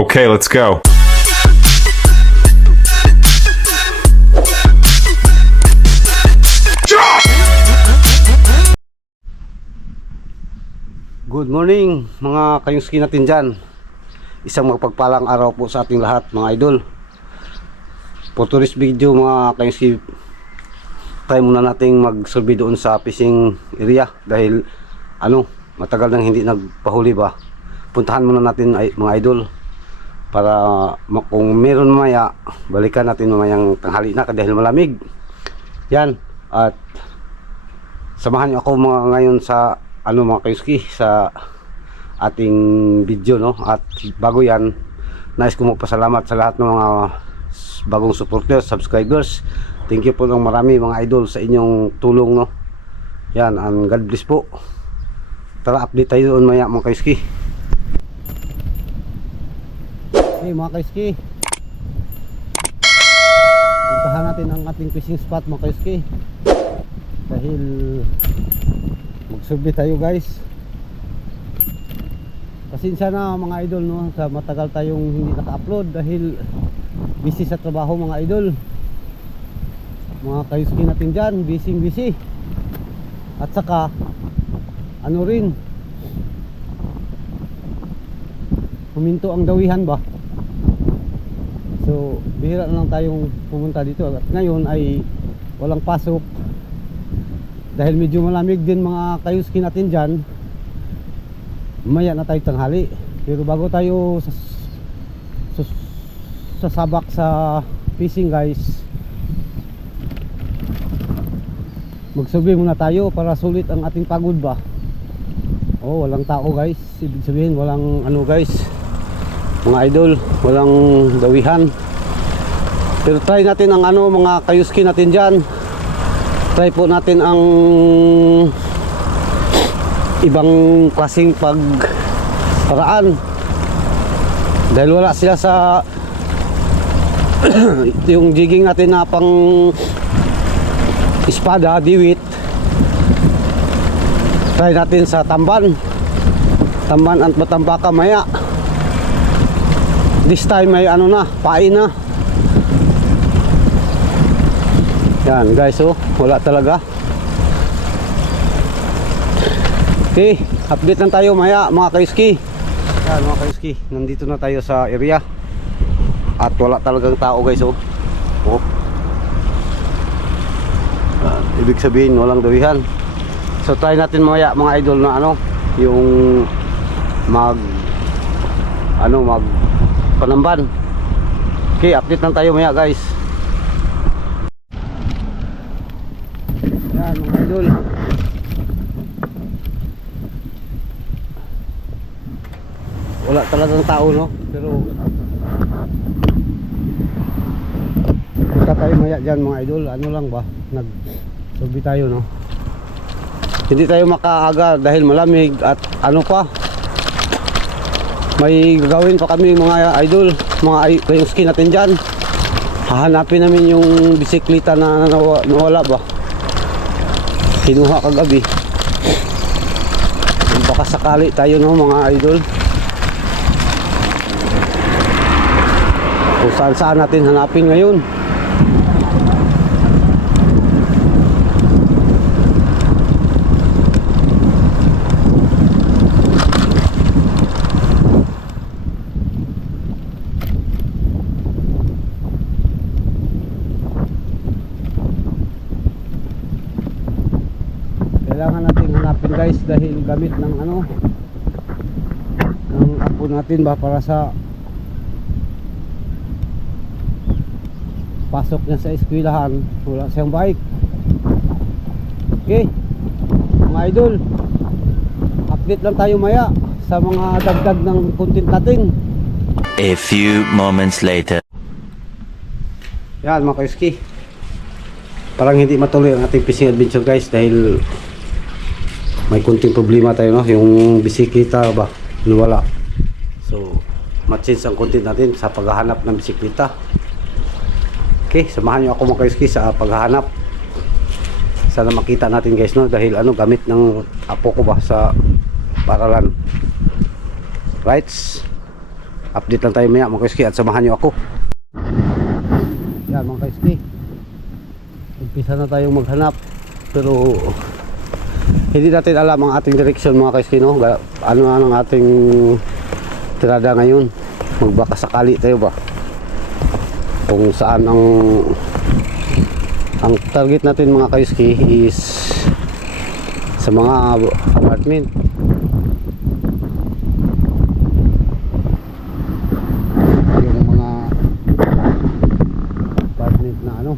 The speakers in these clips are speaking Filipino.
Okay, let's go. Good morning mga kayuski natin dyan. Isang magpagpalang araw po sa ating lahat mga idol. For today's video mga kayuski, try muna nating mag-survey doon sa fishing area. Dahil matagal nang hindi nagpahuli ba. Puntahan muna natin mga idol. Para kung meron mamaya, balikan natin mamayang tanghali na dahil malamig. Yan. At samahan niyo ako mga ngayon sa mga kayuski sa ating video, no? At bago yan, nais ko magpasalamat sa lahat ng mga bagong supporters, subscribers. Thank you po ng marami mga idol sa inyong tulong, no? Yan, and God bless po. Tara, update tayo doon maya mga kayuski. Okay mga kayuski, puntahan natin ang ating fishing spot mga kayuski. Dahil mag-survey tayo guys. Pasensya na mga idol, no, sa matagal tayong hindi naka-upload dahil busy sa trabaho mga idol. Mga kayuski natin dyan, busy. At saka rin, huminto ang dawihan ba. So bihira na lang tayong pumunta dito. At ngayon ay walang pasok dahil medyo malamig din mga kayuski natin dyan. Maya na tayo tanghali. Pero bago tayo sasabak sa fishing guys, magsurvey muna tayo para sulit ang ating pagod ba. Oh, walang tao guys. Ibig sabihin walang guys, mga idol, walang dawihan. Pero try natin ang mga kayuski natin dyan. Try po natin ang ibang klaseng pagparaan dahil wala sila sa yung jigging natin na pang espada, diwit. Try natin sa tamban at matambaka maya. This time may pain na. Yan guys, wala talaga. Okay, update lang tayo maya mga kayuski. Yan mga kayuski, nandito na tayo sa area. At wala talagang tao guys, ibig sabihin walang dawihan. So try natin maya mga idol na yung mag panamban. Okay, update lang tayo maya guys. Yan mga idol, wala talagang tao, no? Pero punta tayo maya dyan mga idol. Lang ba, nag-survey tayo, no? Hindi tayo makaaga dahil malamig. At pa, may gagawin pa kami mga idol, mga kayuski natin dyan. Hahanapin namin yung bisikleta na nawala ba, kinuha kagabi. Baka sakali tayo, no, mga idol. Kung saan natin hanapin ngayon. Kailangan natin hanapin guys dahil gamit ng ng apo natin ba para sa pasok niya sa eskwelahan. Wala siyang bike. Okay mga idol, update lang tayo maya sa mga dagdag ng content natin. A few moments later. Yan mga kayuski, parang hindi matuloy ang ating fishing adventure guys dahil may kunting problema tayo, no? Yung bisikleta ba nawala. So ma-change ang content natin sa paghahanap ng bisikleta. Okay, samahan nyo ako mga kayuski sa paghahanap. Sana makita natin guys, no, dahil gamit ng apo ko ba sa paralan. Right, Update lang tayo maya mga kaiski at samahan nyo ako. Yan mga kaiski, umpisa na tayong maghanap, pero hindi natin alam ang ating direksyon mga kaiski, no? Ano ang ating tirada ngayon. Magbaka sakali tayo ba kung saan ang target natin mga kaiski is sa mga apartment. Yung mga apartment na ano,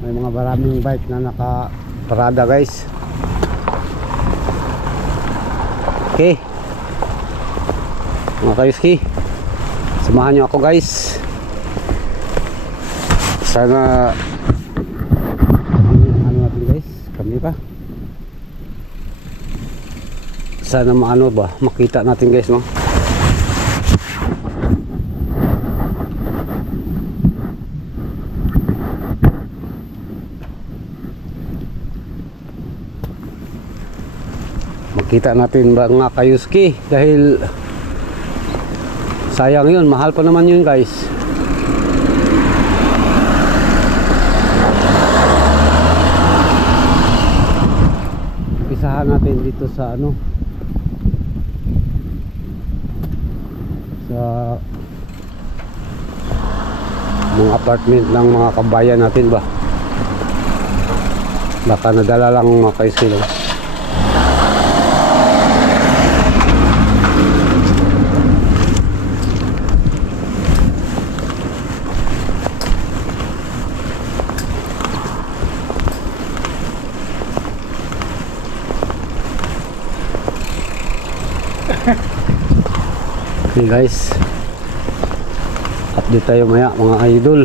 may mga maraming bike na nakaparada guys. Okay mga kaiski, samahan nyo ako guys. Sana ano natin guys, kami pa sana maano ba makita natin guys, no? Makita natin ba nga kayuski, dahil sayang yun, mahal pa naman yun guys. Pisahan natin dito sa ano, sa mga apartment ng mga kabayan natin ba. Baka nadala lang mga kaiski lang. Okay guys, update tayo maya mga idol.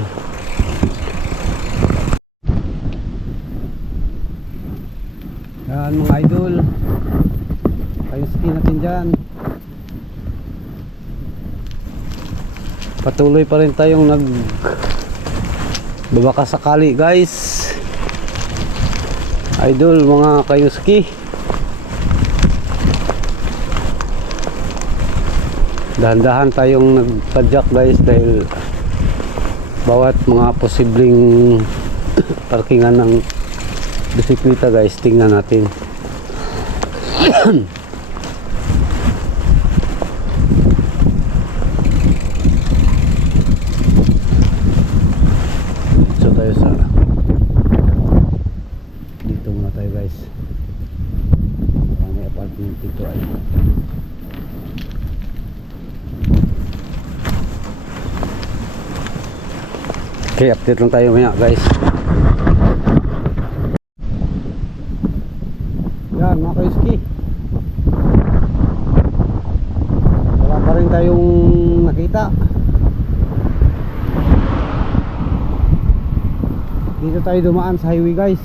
Yan mga idol, kayuski natin dyan. Patuloy pa rin tayong babaka sakali guys, idol mga kayuski. Dahan-dahan tayong nagpadyak guys, dahil bawat mga posibleng parkingan ng bisikleta guys, tingnan natin. So tayo sa dito muna tayo guys. May apartment dito ay. Okay, update lang tayo maya guys. Yan mga kaiski, wala pa rin tayong nakita. Dito tayo dumaan sa highway guys.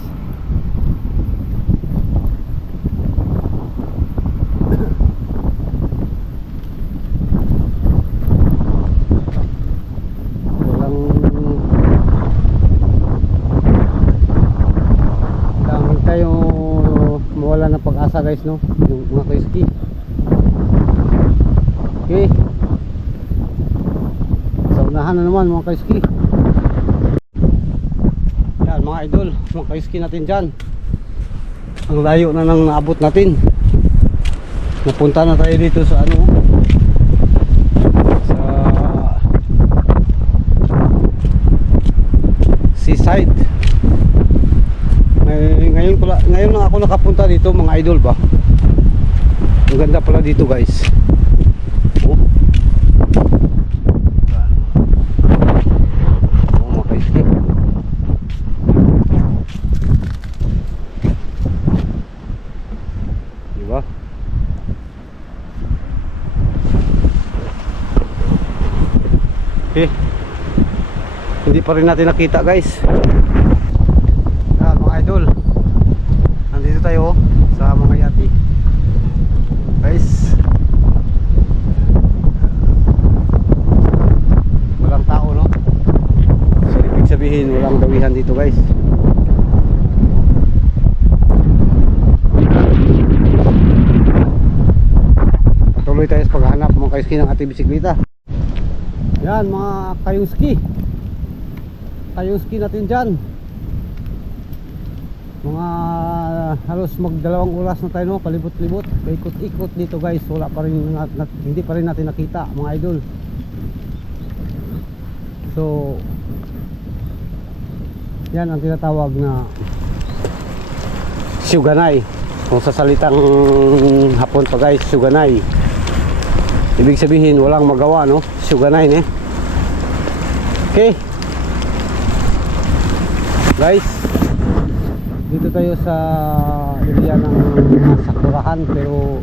Wala na pag-asa guys, no, yung mga kaiski. Okay, sa unahan na naman mga kaiski. Yan mga idol, mga kaiski natin dyan. Ang layo na nang naabot natin. Napunta na tayo dito sa ano, sa seaside. Ngayon lang ako nakapunta dito mga idol ba. Ang ganda pala dito guys. Oh, mga kaiski. Diba? Okay, hindi pa rin natin nakita guys. Mga idol, nandito tayo sa mga yati guys. Walang tao, no? So ibig sabihin walang dawihan dito guys. Patuloy tayo sa paghahanap mga kaiski ng ating bisikleta. Yan mga kayuski natin dyan. Mga halos magdalawang oras na tayo, no? Palibot-libot, ikot-ikot dito guys. Wala pa rin, hindi pa rin natin nakita mga idol. So yan ang tinatawag na Syuganay. Kung sa salitang Hapon pa guys, Syuganay. Ibig sabihin walang magawa, no? Syuganay, ne? Okay guys, dito tayo sa area ng Sakurahan, pero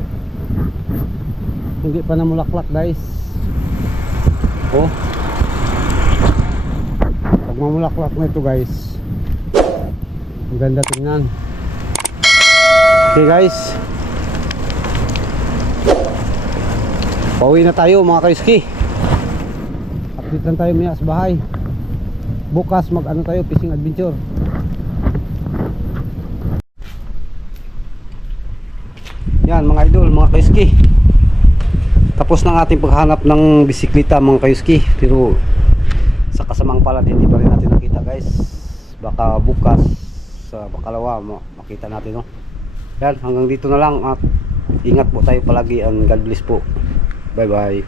hindi pa namulaklak guys. Oh, pag mamulaklak na ito guys, ang ganda tingnan. Okay guys, pauwi na tayo mga kayuski. Update lang tayo maya sa bahay. Bukas mag ano tayo, fishing adventure. Yan mga idol, mga kayuski, tapos ng ating paghanap ng bisikleta mga kayuski. Pero sa kasamang palad hindi pa rin natin nakita guys. Baka bukas sa bakalawa makita natin, no? Yan, hanggang dito na lang at ingat po tayo palagi and God bless po. Bye bye.